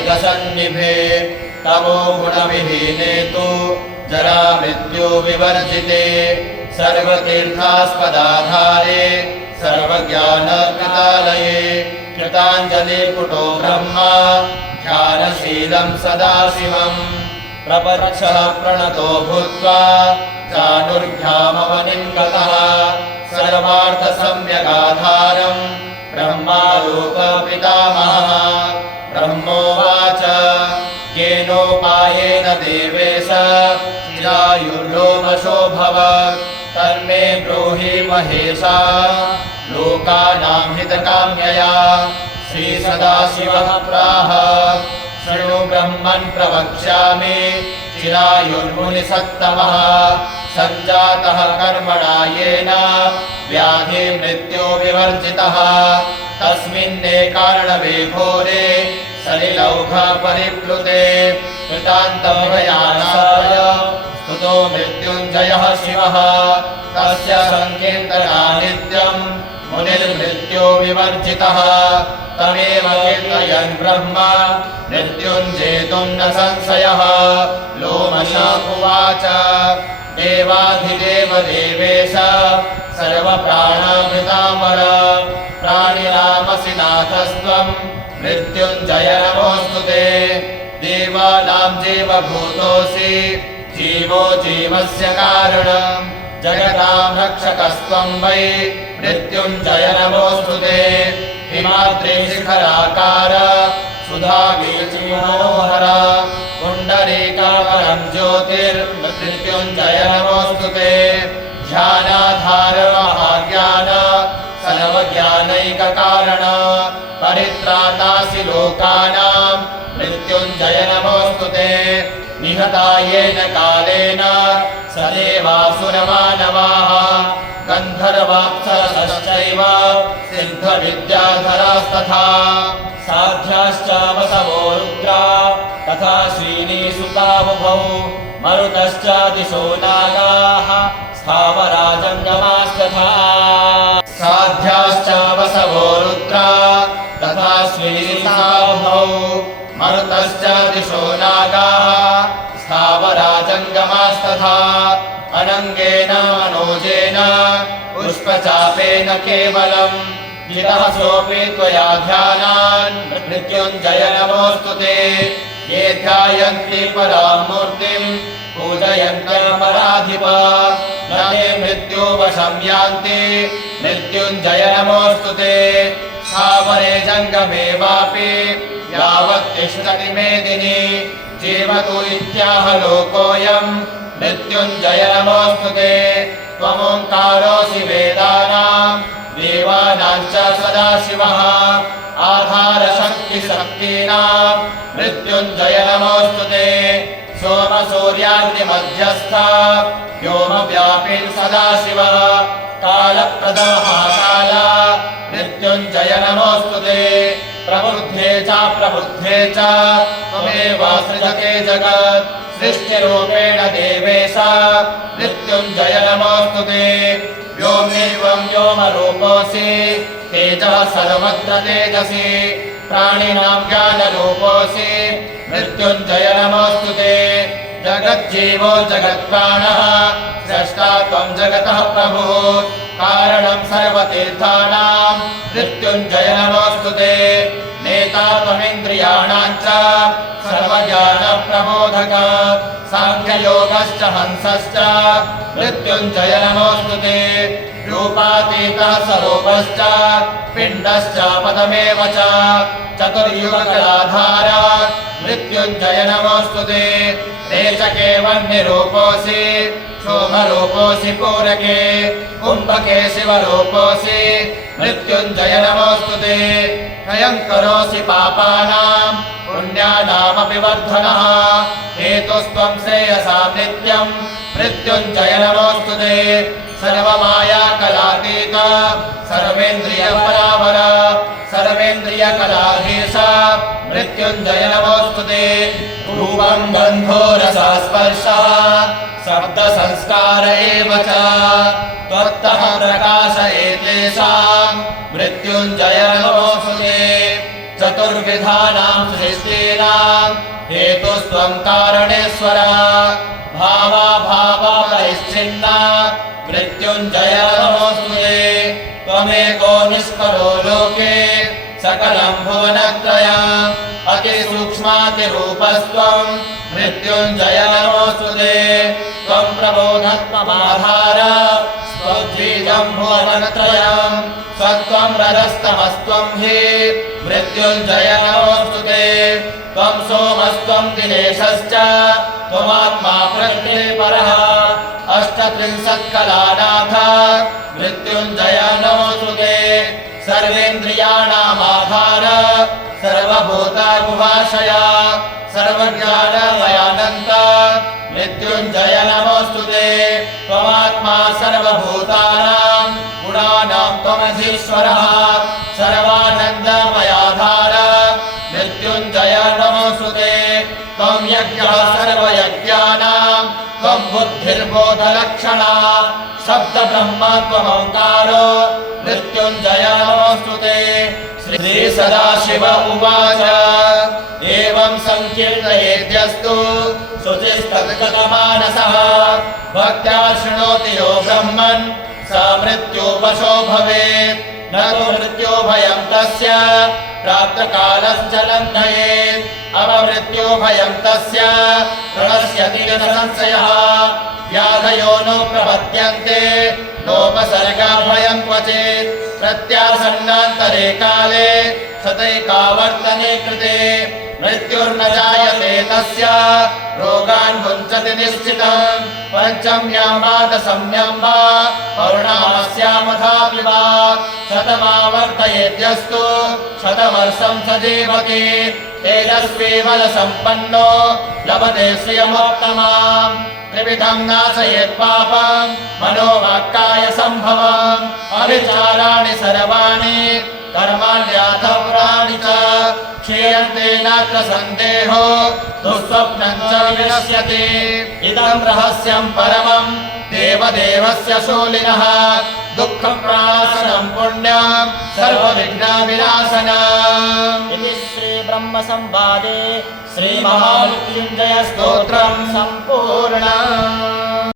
क्षणिकसन्निभे तमो गुणविहीने तु जरा मृत्यु विवर्जिते सर्वतीर्थास्पदाधारे सर्वज्ञानकृतालये कृताञ्जलिपुटो ब्रह्मा ध्यानशीलं सदाशिवम् प्रपच्छः प्रणतो भूत्वा चानुर्भ्यामवनिं गतः सर्वार्थसम्यगाधारम् ब्रह्मारूपपितामहः ब्रह्मोवाच येनोपायेन देवेश चिरायुर्लोमशो भव तन्मे ब्रूहि महेशा लोकानां हितकाम्यया श्रीसदाशिवः प्राह शृणु ब्रह्मन् प्रवक्ष्यामि चिरायुर्मुनिसत्तमः सञ्जातः कर्मणा येन व्याधि मृत्यो विवर्जितः तस्मिन्ने कारणवे घोरे सलिलौघ परिप्लुते कृतान्तभयानाय स्तुतो मृत्युञ्जयः शिवः तस्य संकीर्तना नित्यम् मुनिर्मृत्यो विवर्जितः तमेव कीर्तयन् ब्रह्म मृत्युञ्जेतुं न संशयः लोमशः उवाच देवाधिदेव देवेश सर्वप्राणभृतामर प्राणिनामसि नाथस्त्वम् मृत्युञ्जय नमोऽस्तु ते देवानां जीवभूतोऽसि जीवो जीवस्य कारणम् जगतां रक्षकस्त्वं वै मृत्युञ्जय नमोऽस्तु ते हिमाद्रिशिखराकार सुधावीचिमनोहर पुण्डरीकावरं ज्योतिर्मृत्युञ्जय नमोऽस्तु ते ध्यानाधार महाज्ञान सर्वज्ञानैककारण परित्रातासि लोकानां मृत्युञ्जय नमोऽस्तु ते निहतायेन कालेन सदेवासुरमानवाः गन्धर्वाप्सरसश्चैव सिद्धविद्याधरास्तथा साध्याश्च वसवो रुद्रा तथा श्रीनीसुतावुभौ मरुतश्च दिशो नागाः स्थावराजङ्गमास्तथा साध्याश्च वसवो रुद्रा तथा श्रीनीसुतावुभौ मरुतश्च दिशो नागाः स्थावराजङ्गमास्तथा अनङ्गेन मनोजेन पुष्पचापेन केवलम् जितः सोऽपि त्वया ध्यानान् मृत्युञ्जय नमोऽस्तु ते ये ध्यायन्ति परां मूर्तिम् पूजयन्त्यमराधिप न ते मृत्युवशं यान्ति मृत्युञ्जय नमोऽस्तु ते स्थावरे जङ्गमे वापि यावत् तिष्ठति मेदिनी जीवतु इत्याह लोकोऽयम् मृत्युञ्जय नमोऽस्तु ते त्वमोङ्कारोऽसि वेदानां देवानां च सदाशिवः आधारशक्तिशक्तीनां मृत्युञ्जय नमोऽस्तु ते सोमसूर्याग्निमध्यस्थ व्योमव्यापिन् सदाशिवः कालप्रदमहाकाल मृत्युञ्जय नमोऽस्तु ते प्रबुद्धे च त्वमेव सृजते जगत् सृष्टिरूपेण देवेश मृत्युञ्जय नमोऽस्तु ते व्योमेवं व्योमरूपोऽसि तेजः सर्वत्र तेजसि प्राणिनां ज्ञानरूपोऽसि मृत्युञ्जय नमोऽस्तु ते जगज्जीवो जगत्प्राणः स्रष्टा त्वं जगतः प्रभुः कारणं सर्वतीर्थानां मृत्युञ्जय नमोऽस्तु ते नेता त्वमिन्द्रियाणां च सर्वज्ञानप्रबोधक साङ्ख्ययोगश्च हंसश्च मृत्युञ्जय नमोऽस्तु ते रूपातीतः स्वरूपश्च पिण्डश्च पदमेव च चतुर्युगकलाधार मृत्युञ्जय नमोऽस्तु ते रेचके वह्निरूपोऽसि सोमरूपोऽसि पूरके कुम्भके शिवरूपोऽसि मृत्युञ्जय नमोऽस्तु ते भयङ्करोऽसि पापानां पुण्यानामपि वर्धनः हेतुस्त्वं श्रेयसां नित्यं मृत्युञ्जय नमोऽस्तु ते सर्वमायाकलातीत सर्वेन्द्रियपरावर सर्वेन्द्रियकलाधीश मृत्युञ्जय नमोऽस्तु ते रूपं गन्धो रसस्पर्शः शब्दसंस्कार एव च त्वत्तः प्रकाश एतेषां मृत्युञ्जय नमोऽस्तु ते चतुर्विधानां सृष्टीनां हेतुस्त्वं कारणेश्वरः भावाभावपरिच्छिन्ना मृत्युञ्जय नमोऽस्तुते त्वमेको निष्कलो लोके सकलं भुवनत्रयम् अतिसूक्ष्मातिरूपस्त्वं मृत्युञ्जय नमोऽस्तुते त्वं प्रबोधत्वमाधार स्वोज्जीजं भुवनत्रयम् सत्त्वं रजस्तमस्त्वं हि मृत्युञ्जय नमोऽस्तुते त्वं सोमस्त्वं दिनेशश्च त्वमात्मा प्रकृतिपरः अष्टत्रिंशत्कलानाथ मृत्युञ्जय नमोऽस्तुते सर्वेन्द्रियाणामाधार सर्वभूतागुभाषय सर्वज्ञानमयानन्त मृत्युञ्जय नमोऽस्तुते त्वमात्मा सर्वभूतानां गुणानां त्वमधीश्वरः सर्वानन्दमयाधार मृत्युञ्जय नमोऽस्तुते त्वं यज्ञः सर्वयज्ञानां त्वं बुद्धिर्बोधलक्षणा शब्दब्रह्म त्वमोङ्कारो मृत्युञ्जय नमोऽस्तुते श्री सदाशिव उवाच एवं संकीर्तयेद्यस्तु शुचिस्तत्कतमानसः भक्त्या शृणोति यो ब्रह्मन् स मृत्युवशो भवेत् न तु मृत्युभयं तस्य प्राप्तकालश्च लङ्घयेत् अपमृत्युभयं तस्य प्रणश्यति न संशयः व्याधयो नो प्रपद्यन्ते नोपसर्गभयं क्वचित् प्रत्यासन्नान्तरे काले सतैकावर्तने कृते मृत्युर्न जायते तस्य रोगान् मुञ्चति निश्चितम् पञ्चम्यां वादसंज्ञं वा पौर्णामस्यामथापि वा शतमावर्तयेद्यस्तु शतवर्षं स जीवति तेजस्वी बलसम्पन्नो लभते श्रियमोत्तमाम् त्रिविधं नाशयेत् पापं मनोवाक्काय सम्भवम् अविचाराणि सर्वाणि कर्माण्यथव्राणि च क्षीयन्ते नात्र सन्देहो दुःस्वप्नं च विनश्यति इदं रहस्यं परमं देवदेवस्य शूलिनः दुःखप्रणाशनं पुण्यं सर्वविघ्नविनाशनम् इति श्रीब्रह्मसंवादे श्रीमहामृत्युञ्जयस्तोत्रं सम्पूर्णम्।